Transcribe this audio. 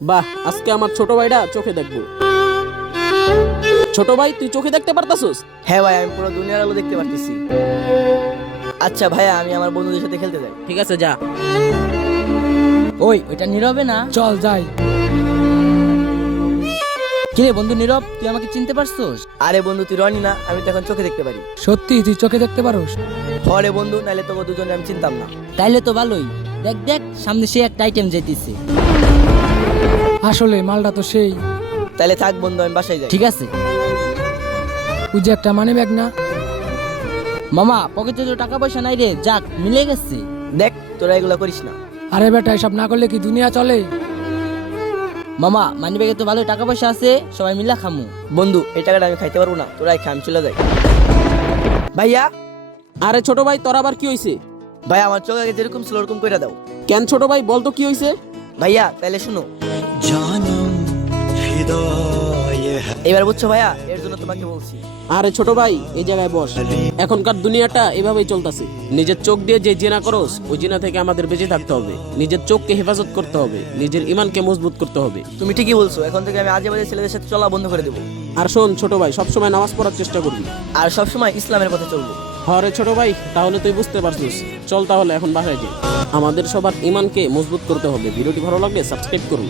বাহ আজকে আমার ছোট ভাইটা চোখে দেখব। ছোট ভাই তুই চোখে দেখতে পারতাছস? হ্যাঁ ভাই আমি পুরো দুনিয়ার আলো দেখতে পারতেছি। আচ্ছা ভাইয়া আমি আমার বন্ধুদের সাথে খেলতে যাই। ঠিক আছে যা। ওই ওইটা নীরবে না? চল যাই। কিরে বন্ধু নীরব তুই আমাকে চিনতে পারছস? আরে বন্ধু তুই রনি না আমি তো এখন চোখে দেখতে পারি। সত্যি তুই চোখে দেখতে পারোস? হরে বন্ধু নাইলে তোকে দুজনে আমি চিনতাম না। তাইলে তো ভালোই। দেখ দেখ সামনে সে একটা আইটেম যেতেছে আসলে মালটা তো সেই। তাইলে থাক বন্ধু আমি বাসায় যাই। ঠিক আছে। ওই যে একটা মানি ব্যাগ না। মামা পকেটে তো টাকা পয়সা নাই রে যাক মিলে গেছে। দেখ তোরা এগুলো করিস না। আরে বেটা এসব না করলে কি দুনিয়া চলে? মামা মানি ব্যাগে তো ভালো টাকা পয়সা আছে সবাই মিলা খামু। বন্ধু এই টাকাটা আমি খাইতে পারব না তোরাই খা আমি চলে যাই। ভাইয়া? আরে ছোট ভাই তোর আবার কি হইছে? ভাই আমার চোখ আগে যেরকম ছিল ওরকম করে দাও। কেন ছোট ভাই বল তো কি হইছে? ভাইয়া তাহলে শুনো। এবার বুঝছ ভাইয়া এর জন্য তোমাকে বলছি। আরে ছোট ভাই এই জায়গায় বস। এখনকার দুনিয়াটা এভাবেই চলতেছে। নিজের চোখ দিয়ে যে জেনা করস ওই জেনা থেকে আমাদের বেঁচে থাকতে হবে। নিজের চোখকে হেফাজত করতে হবে। নিজের ইমানকে মজবুত করতে হবে। তুমি ঠিকই বলছো এখন থেকে আমি আজে বাজে ছেলেদের সাথে চলা বন্ধ করে দেবো। আর শোন ছোট ভাই সবসময় নামাজ পড়ার চেষ্টা করবি। আর সবসময় ইসলামের পথে চলবো। হরে ছোট ভাই তাহলে তুই বুঝতে পারছিস। চল তাহলে এখন বাসায় যাই। আমাদের সবার ইমানকে মজবুত করতে হবে। ভিডিওটি ভালো লাগলে সাবস্ক্রাইব করুন।